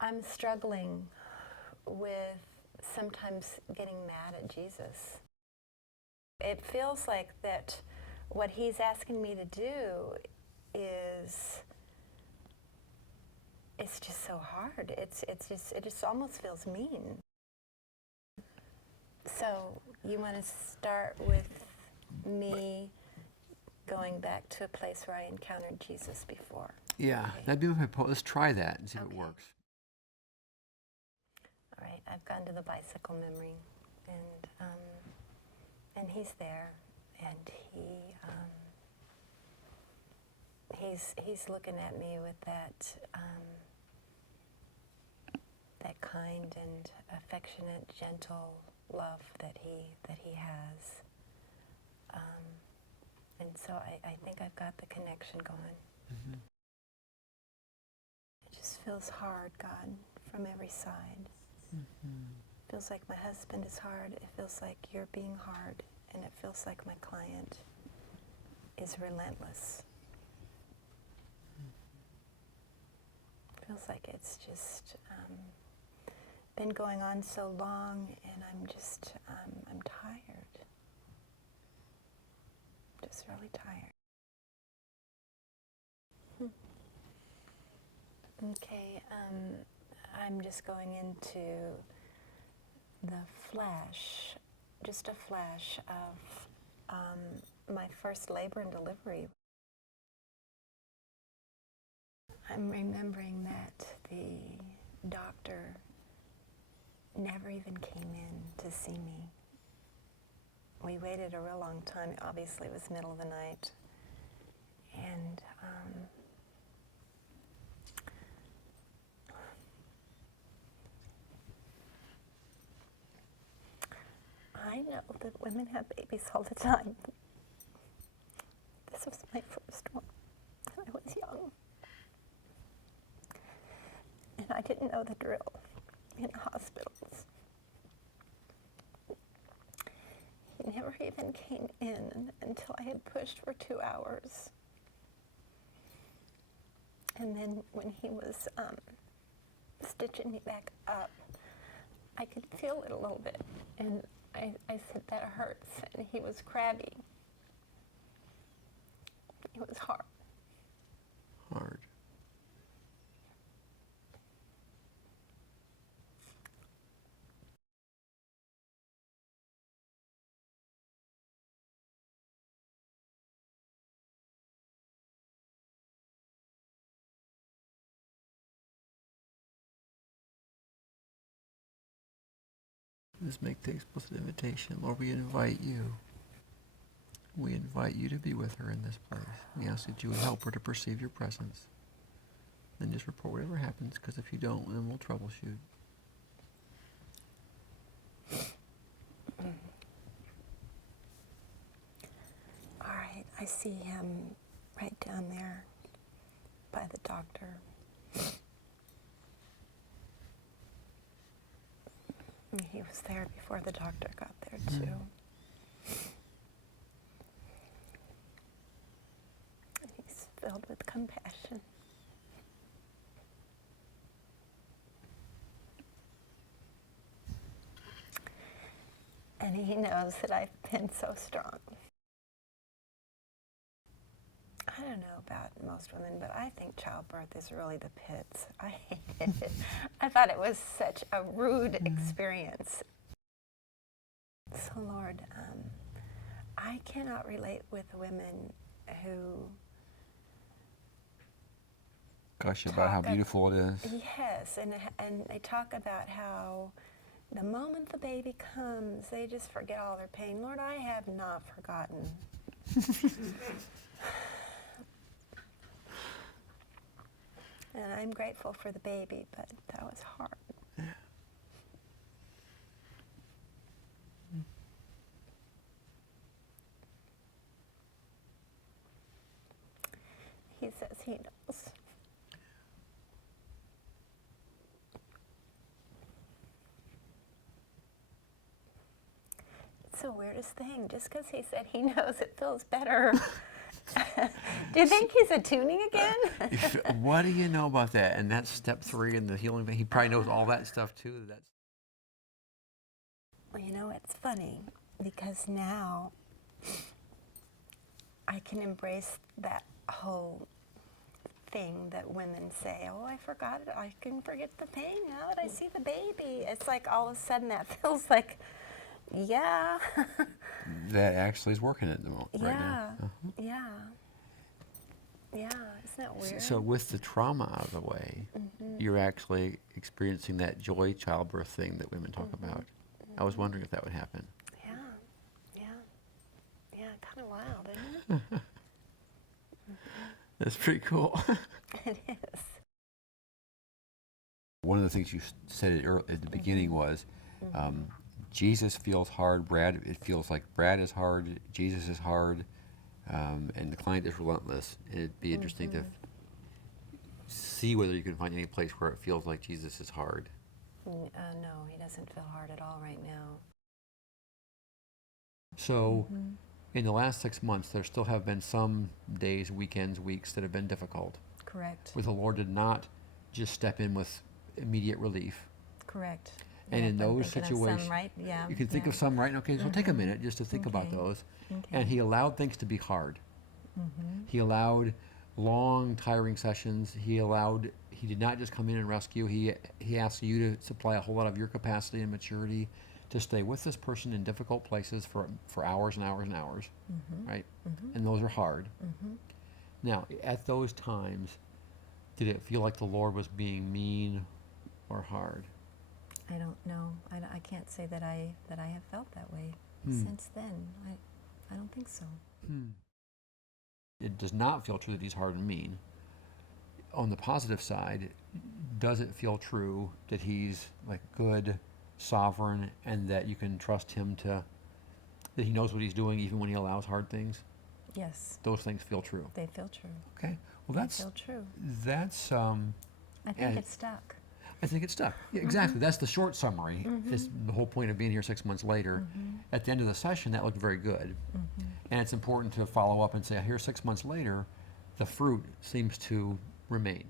I'm struggling with sometimes getting mad at Jesus. It feels like that what he's asking me to do is, it's just so hard. It just almost feels mean. So you want to start with me going back to a place where I encountered Jesus before. Yeah, Okay. that'd be my point. Let's try that and see if it Okay. works. All right, I've gone to the bicycle memory, and he's there, and he's looking at me with that that kind and affectionate, gentle love that he has. And so I think I've got the connection going. Mm-hmm. It just feels hard, God, from every side. Mm-hmm. It feels like my husband is hard. It feels like you're being hard. And it feels like my client is relentless. It feels like it's just been going on so long, and I'm just, I'm tired. Just really tired. Okay, I'm just going into the flash, just a flash of my first labor and delivery. I'm remembering that the doctor never even came in to see me. We waited a real long time. Obviously, it was middle of the night. And I know that women have babies all the time. This was my first one. I was young. And I didn't know the drill in hospitals. He never even came in until I had pushed for 2 hours. And then when he was stitching me back up, I could feel it a little bit. And I said, that hurts. And he was crabby. It was hard. Hard. Let's make the explicit invitation. Lord, we invite you. We invite you to be with her in this place. We ask that you would help her to perceive your presence. Then just report whatever happens, because if you don't, then we'll troubleshoot. All right, I see him right down there by the doctor. He was there before the doctor got there, too. And he's filled with compassion. And he knows that I've been so strong. I don't know about most women, but I think childbirth is really the pits. I hated it. I thought it was such a rude experience. So Lord, I cannot relate with women who Gush about how beautiful it is. Yes, and they talk about how the moment the baby comes, they just forget all their pain. Lord, I have not forgotten. And I'm grateful for the baby, but that was hard. Yeah. He says he knows. It's the weirdest thing. Just because he said he knows, it feels better. Do you think he's attuning again? What do you know about that? And that's step 3 in the healing. He probably knows all that stuff too. That's Well, you know, it's funny because now I can embrace that whole thing that women say, oh, I forgot it. I can forget the pain now that I see the baby. It's like all of a sudden that feels like, yeah. that actually is working at the moment right now. Yeah. Yeah. Isn't that weird? So with the trauma out of the way, you're actually experiencing that joy childbirth thing that women talk about. I was wondering if that would happen. Yeah, kind of wild, isn't it? That's pretty cool. It is. One of the things you said at the beginning was, Jesus feels hard, it feels like Brad is hard, Jesus is hard, and the client is relentless. It'd be interesting to see whether you can find any place where it feels like Jesus is hard. No, he doesn't feel hard at all right now. So, in the last 6 months, there still have been some days, weekends, weeks that have been difficult. Correct. Where the Lord did not just step in with immediate relief. Correct. And Yep, in I'm those thinking of situations, some, right? Yeah, you can think yeah. of some, right? Okay, so take a minute just to think about Okay. those. Okay. And he allowed things to be hard. He allowed long, tiring sessions. He did not just come in and rescue. He asked you to supply a whole lot of your capacity and maturity to stay with this person in difficult places for hours and hours and hours, right? And those are hard. Now, at those times, did it feel like the Lord was being mean or hard? I don't know. I can't say that I have felt that way since then. I don't think so. It does not feel true that he's hard and mean. On the positive side, does it feel true that he's like good, sovereign, and that you can trust him that he knows what he's doing even when he allows hard things? Yes. Those things feel true. They feel true. Okay. Well, They feel true. that's I think and it's stuck. I think it's stuck. Yeah, exactly. That's the short summary. Is the whole point of being here 6 months later. At the end of the session, that looked very good. And it's important to follow up and say, here 6 months later, the fruit seems to remain.